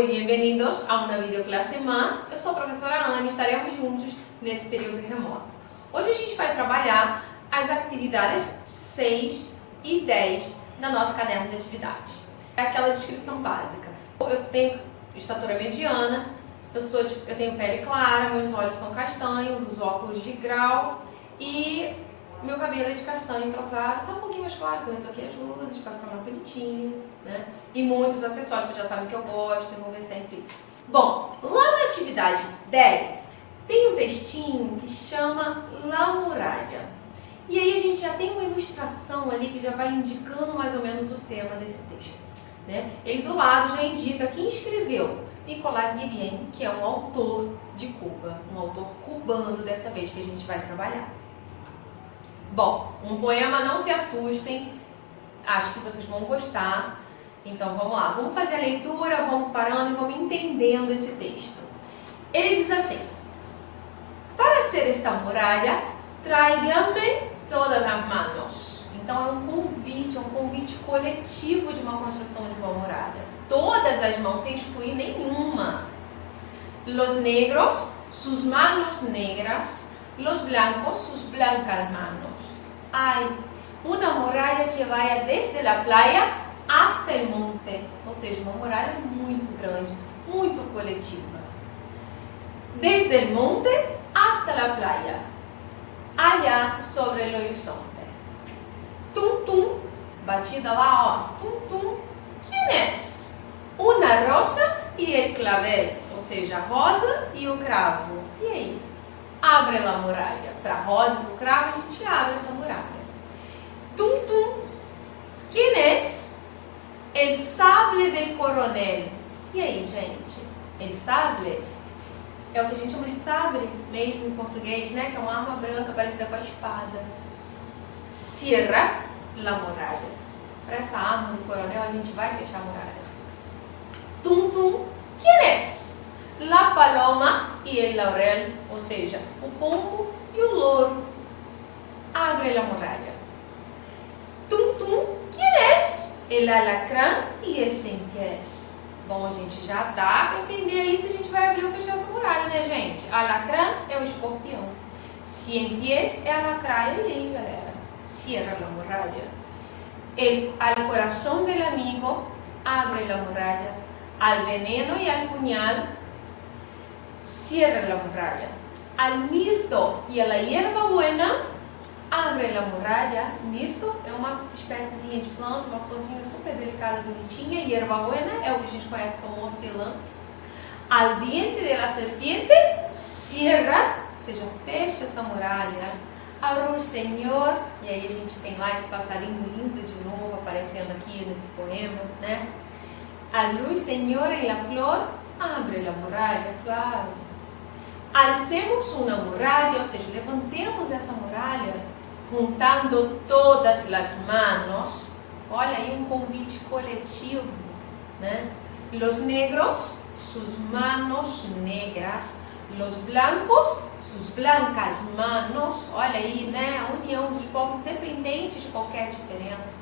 Oi, bem-vindos a uma videoclasse mais. Eu sou a professora Ana e estaremos juntos nesse período remoto. Hoje a gente vai trabalhar as atividades 6 e 10 da nossa caderno de atividades. É aquela descrição básica. Eu tenho estatura mediana, eu tenho pele clara, meus olhos são castanhos, uso óculos de grau e meu cabelo é de castanho para claro, tá um pouquinho mais claro, porque eu retoquei as luzes para ficar mais bonitinho, né? E muitos acessórios, vocês já sabem que eu gosto, eu vou ver sempre isso. Bom, lá na atividade 10, tem um textinho que chama La Muralha. E aí a gente já tem uma ilustração ali que já vai indicando mais ou menos o tema desse texto, né? Ele do lado já indica quem escreveu, Nicolás Guillén, que é um autor de Cuba, um autor cubano dessa vez que a gente vai trabalhar. Bom, um poema, não se assustem, acho que vocês vão gostar. Então vamos lá, vamos fazer a leitura, vamos parando e vamos entendendo esse texto. Ele diz assim: para ser esta muralha, tráigame todas as manos. Então é um convite coletivo de uma construção de uma muralha. Todas as mãos, sem excluir nenhuma. Los negros, sus manos negras, los blancos, sus blancas manos. Hay una muralla que vaya desde la playa hasta el monte, ou seja, uma muralha muito grande, muito coletiva. Desde el monte hasta la playa, allá sobre el horizonte. Tum tum, batida lá, ó, tum tum. Quem é? Una rosa e el clavel, ou seja, a rosa e o cravo. E aí? Abre a muralha. Para a rosa e para o cravo, a gente abre essa muralha. Tum tum. Quem é? El sable del coronel. E aí, gente? El sable é o que a gente chama de sabre, mesmo em português, né? Que é uma arma branca parecida com a espada. Cierra la muralha. Para essa arma do coronel, a gente vai fechar a muralha. Tum tum. Quem é? La paloma e el laurel, ou seja, o pombo e o louro. Abre la muralha. Tum tum. Quem é? El alacrán e el cien pies. Bom, a gente já dá para entender aí se a gente vai abrir ou fechar essa muralha, né, gente? Alacrán é o escorpião. Cien pies é a lacraia aí, galera. Cierra la muralha. Al corazón del amigo, abre la muralla. Al veneno y al puñal, cierra la muralla. Al mirto y a la hierba buena, abre la muralla. Mirto é uma espéciezinha de planta, uma florzinha super delicada, bonitinha. E hierba buena é o que a gente conhece como hortelã. Al diente de la serpiente, cierra, ou seja, fecha essa muralha. Al ruiseñor, e aí a gente tem lá esse passarinho lindo de novo aparecendo aqui nesse poema, né? Al ruiseñor en la flor, abre la muralla, claro. Alcemos una muralla, ou seja, levantemos essa muralha, juntando todas as manos. Olha aí um convite coletivo, né? Los negros, sus manos negras. Los blancos, sus blancas manos. Olha aí, né? A união dos povos independente de qualquer diferença.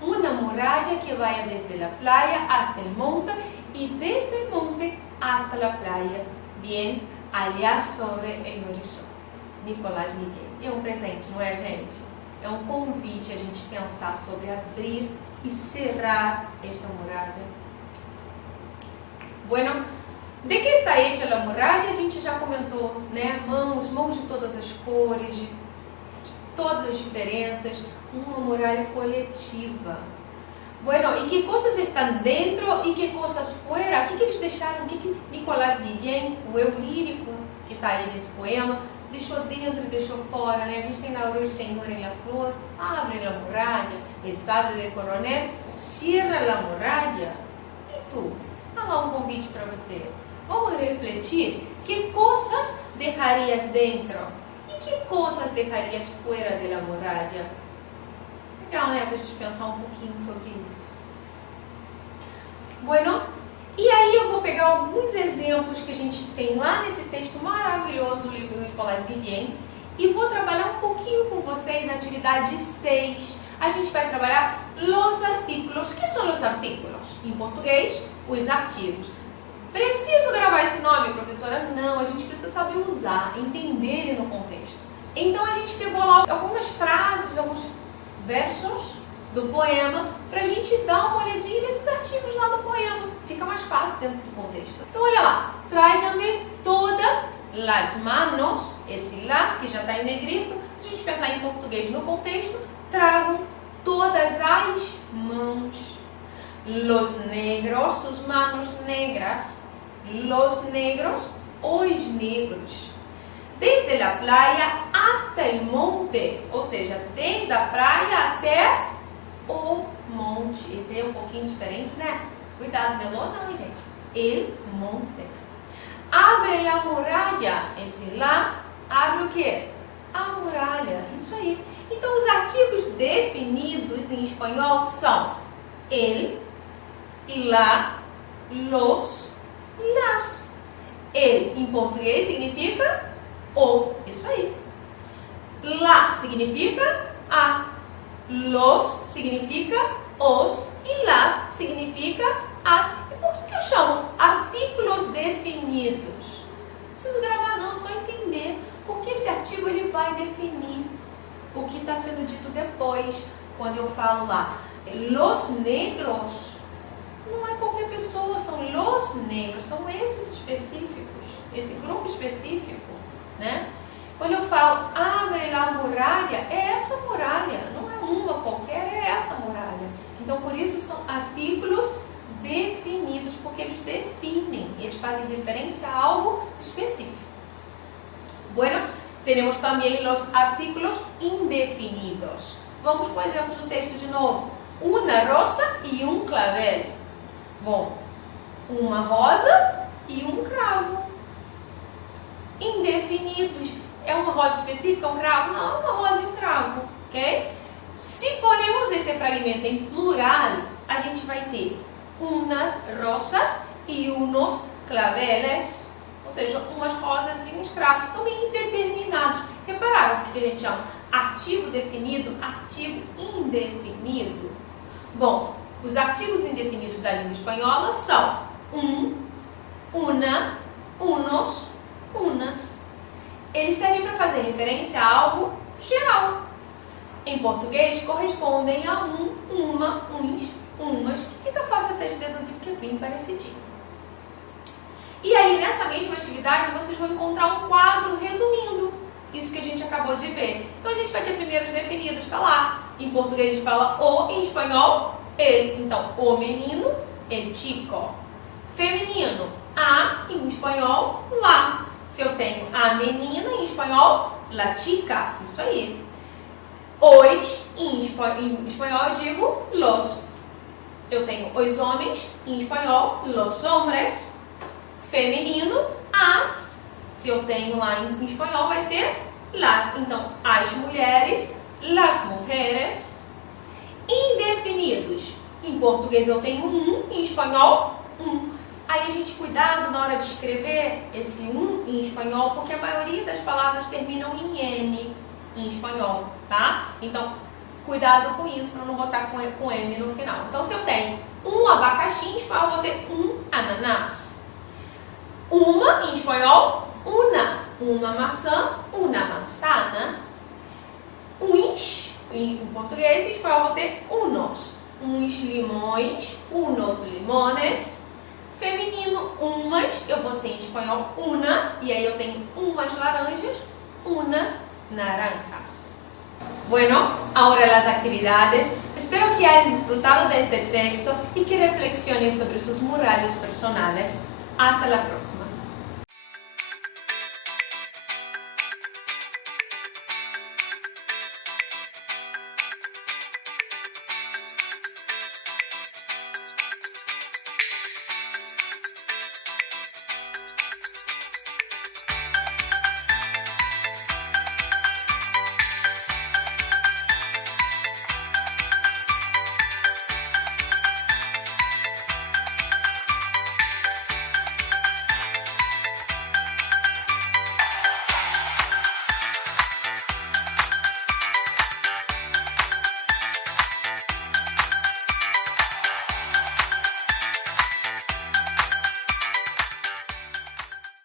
Una muralla que vaya desde la playa hasta el monte y desde el monte hasta la playa, bien allá sobre el horizonte. Nicolás Guillén. É um presente, não é, gente? É um convite a gente pensar sobre abrir e cerrar esta muralha. Bueno, de que está hecha la muralha? A gente já comentou, né? Mãos de todas as cores, de todas as diferenças. Uma muralha coletiva. Bueno, e que coisas estão dentro e que coisas fora? O que eles deixaram? O que Nicolás Guillén, o eu lírico que está aí nesse poema, deixou dentro e deixou fora, né? A gente tem lá o ruiseñor en la flor, abre la muralha, el sable del coronel, cierra la muralha. E tu? Há lá um convite para você. Vamos refletir que coisas deixarias dentro e que coisas deixarias fora da muralha. Legal, né? Para a gente pensar um pouquinho sobre isso. Bueno, e aí eu vou pegar alguns exemplos que a gente tem lá nesse texto maravilhoso do livro do Nicolás Guillén e vou trabalhar um pouquinho com vocês a atividade 6. A gente vai trabalhar los artículos. O que são os artículos? Em português, os artigos. Preciso gravar esse nome, professora? Não, a gente precisa saber usar, entender ele no contexto. Então a gente pegou lá algumas frases, alguns versos do poema para a gente dar uma olhadinha nesses artigos lá no poema. Fica mais fácil dentro do contexto. Então olha lá, tráigame todas las manos, esse las que já está em negrito, se a gente pensar em português no contexto, tragam todas as mãos. Los negros, sus manos negras. Los negros, os negros. Desde la playa hasta el monte, ou seja, desde a praia até o monte. Esse aí é um pouquinho diferente, né? Cuidado, melô não, gente. El monte. Abre la muralla. Esse lá abre o quê? A muralha. Isso aí. Então, os artigos definidos em espanhol são el, la, los, las. El em português significa o. Isso aí. La significa a. Los significa os. E las significa as. E por que eu chamo artículos definidos? Não preciso gravar não, é só entender. Porque esse artigo ele vai definir o que está sendo dito depois. Quando eu falo lá, los negros, não é qualquer pessoa, são los negros, são esses específicos, esse grupo específico, né? Quando eu falo abre la muralha, é essa muralha, não é uma qualquer, é essa muralha. Então, por isso são artículos definidos, porque eles definem, eles fazem referência a algo específico. Bueno, tenemos también los artículos indefinidos. Vamos com exemplos do texto de novo. Una rosa e um clavel. Bom, uma rosa e um cravo. Indefinidos. É uma rosa específica, um cravo? Não, uma rosa e um cravo, ok? Se ponemos este fragmento em plural, a gente vai ter unas rosas e unos claveles, ou seja, umas rosas e uns cravos, também indeterminados. Repararam o que a gente chama artigo definido, artigo indefinido? Bom, os artigos indefinidos da língua espanhola são una, unos, unas. Eles servem para fazer referência a algo geral. Em português, correspondem a uma, uns, umas, que fica fácil até de deduzir porque é bem parecidinho. E aí, nessa mesma atividade, vocês vão encontrar um quadro resumindo isso que a gente acabou de ver. Então, a gente vai ter primeiro os definidos, tá lá. Em português, a gente fala o, em espanhol, ele. Então, o menino, el chico. Feminino, a, em espanhol, la. Se eu tenho a menina, em espanhol, la chica. Isso aí. Os, em espanhol, eu digo los. Eu tenho os homens, em espanhol, los hombres. Feminino, as. Se eu tenho lá em espanhol, vai ser las. Então, as mulheres, las mujeres. Indefinidos. Em português eu tenho em espanhol, Aí a gente, cuidado na hora de escrever esse em espanhol, porque a maioria das palavras terminam em N em espanhol, tá? Então, cuidado com isso para não botar com M no final. Então, se eu tenho um abacaxi, em espanhol eu vou ter ananás. Uma, em espanhol, uma maçã, una manzana. Uns, em português, em espanhol eu vou ter uns limões, unos limones. Feminino, umas, eu vou ter em espanhol unas, e aí eu tenho umas laranjas, unas naranjas. Bueno, ahora las actividades. Espero que hayan disfrutado de este texto y que reflexionen sobre sus murales personales. Hasta la próxima.